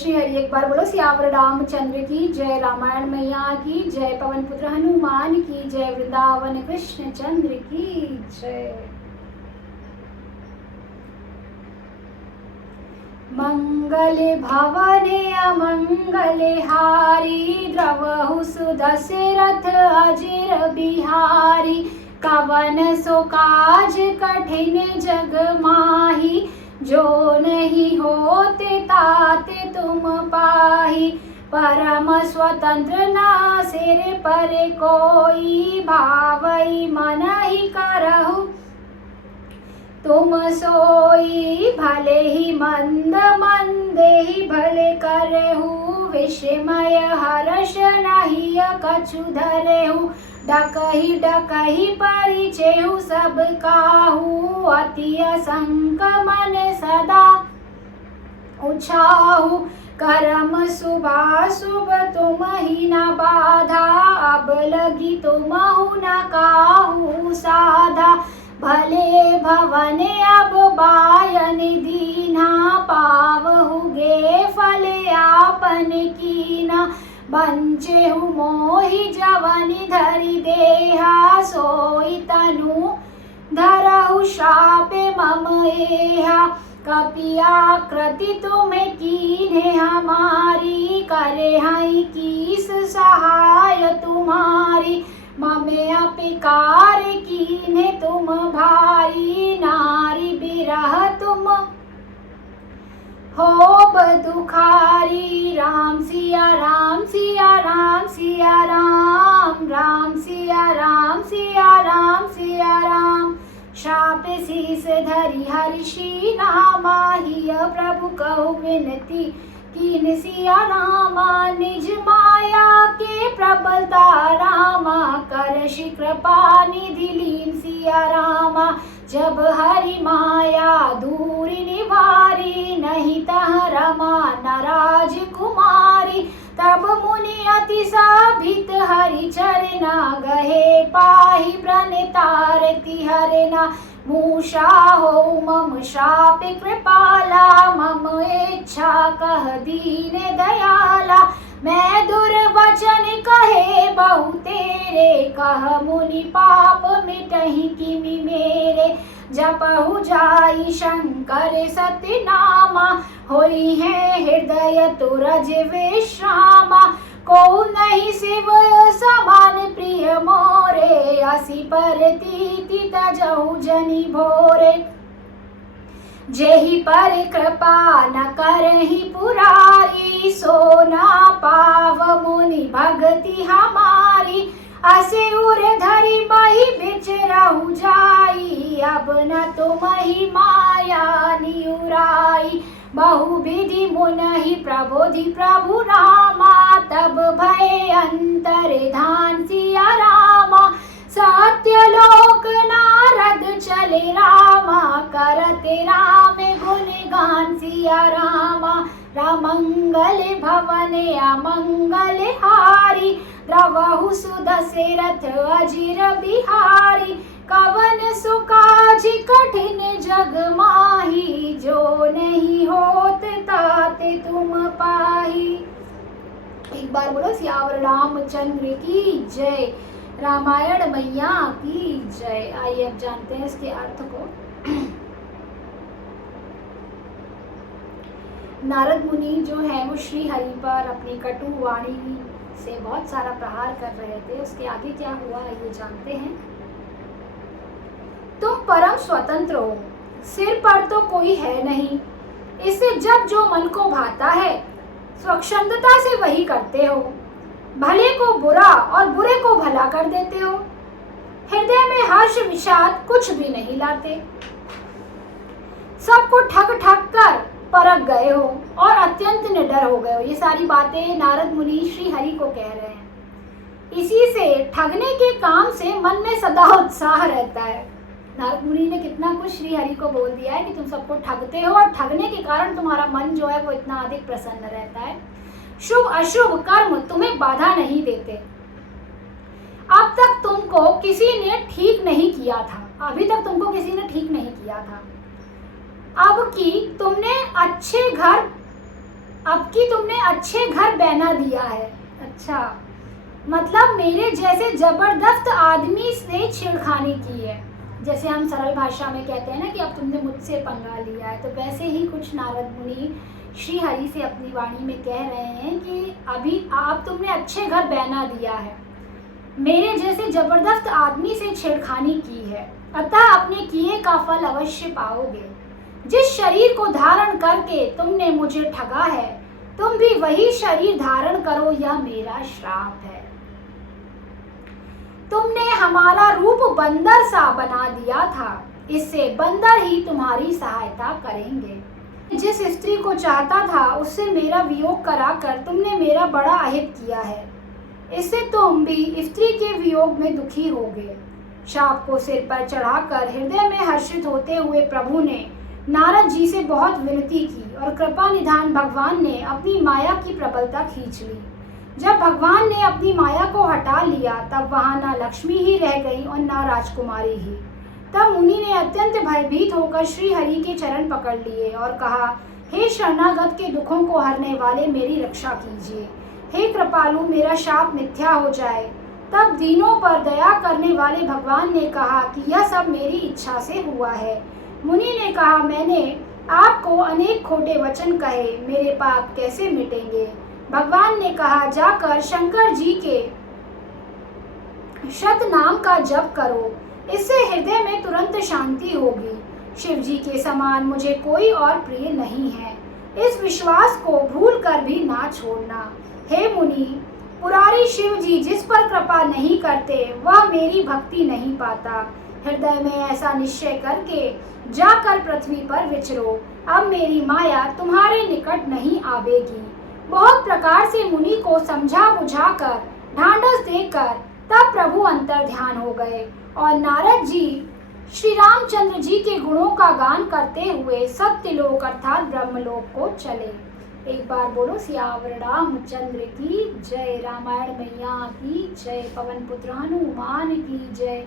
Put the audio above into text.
श्री हरि। एक बार बोलो सियावर रामचंद्र की जय, रामायण मैया की जय, पवन पुत्र हनुमान की जय, वृंदावन कृष्ण चंद्र की जय। मंगले भवने अमंगले हारी, द्रवहु सुदशरथ अजिर बिहारी। कवन सो काज कठिन जग माही, जो नहीं होते ताते तुम पाही। परम स्वतंत्र ना सिर पर कोई, भावई मन ही करहु तुम सोई। भले ही मंद मंदे ही भले करहु, विस्मय हर्ष नहीं कछु धरहु। डकही डकही परिचयु सब काहू, अति असंक मन सदा उछाहू। करम शुभाशुभ तुम ही न बाधा, अब लगी तुमहु न काहू साधा। भले भवन अब बायन दीना, पावहुगे फल आपन कीना। बंचेहु मोहि जवनि धरि देहा, सोई तनु धरहु श्रापे मम एहा। कपियाकृति तुम्हें कीन्हे हमारी, करे हई कीस सहाय तुम्हारी। ममे अपिकार कीन्हे तुम भारी, नारी बिरह तुम होब दुखारी। राम सिया राम सिया राम सिया राम, राम सिया राम सिया राम सिया राम। श्राप शीस धरि हर्षि रामा, हिय प्रभु कहु विनती कीन सिया रामा। निज माया के प्रबलता रामा, करषि कृपा निधि लीन सिया रामा। जब हरि माया दूरि निवारी, नहीं तह रमा नाराज कुमारी। तब मुनि अति साभित हरि चरना, गहे पाहि प्रणितारति हरना। मूषा हो मम शाप कृपाला, मम इच्छा कह दीन दयाला। मैं दुर्वचन कहे बहु तेरे, कह मुनि पाप मिटहि किमि मेरे। जपहु जाई शंकर सति नामा, होई है हृदय तुरज विश्रामा। को नहीं शिव समान प्रिय मोरे, असी परतीति तजहु जनि भोरे। जेहि पर कृपा न करहि पुरारी, सो ना पाव मुनि भगति हमारी। असे उर धरि मही बिचरहु जाई, अब न तुमहि माया निउराई। बहु विधि मुनहि प्रबोधि प्रभु रामा, तब भय अंतर धान सिया रामा। सत्यलोक नारद चले रामा, करते राम गुण गान सिया रामा। रामंगल भवन अमंगल हारी, द्रवहु सुदशरथ अजिर बिहारी। कवन सुकाज कठिन जग माही, जो नहीं होत ताते तुम पाही। एक बार बोलो सियावर रामचंद्र की जय, रामायण मैया की जय। आइए अब जानते हैं इसके अर्थ को। नारद मुनि जो है वो श्री हरि पर अपनी कटु वाणी से बहुत सारा प्रहार कर रहे थे। उसके आगे क्या हुआ ये जानते हैं। तुम परम स्वतंत्र हो, सिर पर तो कोई है नहीं। इससे जब जो मन को भाता है, स्वच्छंदता से वही करते हो। भले को बुरा और बुरे को भला कर देते हो। हृदय में हर्ष विषाद कुछ भी नहीं लाते। सबको ठग ठग कर परख गए हो और अत्यंत निडर हो गए हो। ये सारी बातें नारद मुनि श्री हरि को कह रहे हैं। इसी से ठगने के काम से मन में सदा उत्साह रहता है। नारद मुनि ने कितना कुछ श्री हरि को बोल दिया है कि तुम सबको ठगते हो और ठगने के कारण तुम्हारा मन जो है वो इतना अधिक प्रसन्न रहता है। शुभ अशुभ कर्म तुम्हें बाधा नहीं देते। अब तक तुमको किसी ने ठीक नहीं किया था, अभी तक तुमको किसी ने ठीक नहीं किया था। अब कि तुमने अच्छे घर अब की तुमने अच्छे घर बना दिया है। अच्छा, मतलब मेरे जैसे जबरदस्त आदमी से छेड़खानी की है। जैसे हम सरल भाषा में कहते हैं ना कि अब तुमने मुझसे पंगा लिया है, तो वैसे ही कुछ नारद मुनि श्री हरि से अपनी वाणी में कह रहे हैं कि अभी अब तुमने अच्छे घर बना दिया है, मेरे जैसे जबरदस्त आदमी से छेड़खानी की है, अतः अपने किए का फल अवश्य पाओगे। जिस शरीर को धारण करके तुमने मुझे ठगा है, तुम भी वही शरीर धारण करो, यह मेरा श्राप है। तुमने हमारा रूप बंदर सा बना दिया था, इससे बंदर ही तुम्हारी सहायता करेंगे। जिस स्त्री को चाहता था उससे मेरा वियोग कराकर तुमने मेरा बड़ा अहित किया है, इससे तुम भी स्त्री के वियोग में दुखी होगे। शाप को सिर पर चढ़ाकर हृदय में हर्षित होते हुए प्रभु ने नारद जी से बहुत विनती की और कृपा निधान भगवान ने अपनी माया की प्रबलता खींच ली। जब भगवान ने अपनी माया को हटा लिया तब वहाँ न लक्ष्मी ही रह गई और न राजकुमारी ही। तब मुनि ने अत्यंत भयभीत होकर श्री हरि के चरण पकड़ लिए और कहा, हे शरणागत के दुखों को हरने वाले, मेरी रक्षा कीजिए। हे कृपालु, मेरा शाप मिथ्या हो जाए। तब दीनों पर दया करने वाले भगवान ने कहा कि यह सब मेरी इच्छा से हुआ है। मुनि ने कहा, मैंने आपको अनेक खोटे वचन कहे, मेरे पाप कैसे मिटेंगे। भगवान ने कहा, जाकर शंकर जी के शत नाम का जप करो, इससे हृदय में तुरंत शांति होगी। शिव जी के समान मुझे कोई और प्रिय नहीं है, इस विश्वास को भूल कर भी ना छोड़ना। हे मुनि, पुरारी शिव जी जिस पर कृपा नहीं करते वह मेरी भक्ति नहीं पाता। हृदय में ऐसा निश्चय करके जाकर पृथ्वी पर विचरो, अब मेरी माया तुम्हारे निकट नहीं आवेगी। बहुत प्रकार से मुनि को समझा बुझाकर ढांढस देकर तब प्रभु अंतर ध्यान हो गए और नारद जी श्री रामचंद्र जी के गुणों का गान करते हुए सत्यलोक अर्थात ब्रह्मलोक को चले। एक बार बोलो सियावर रामचंद्र की जय। रामायण मैया की जय। पवन पुत्र हनुमान की जय।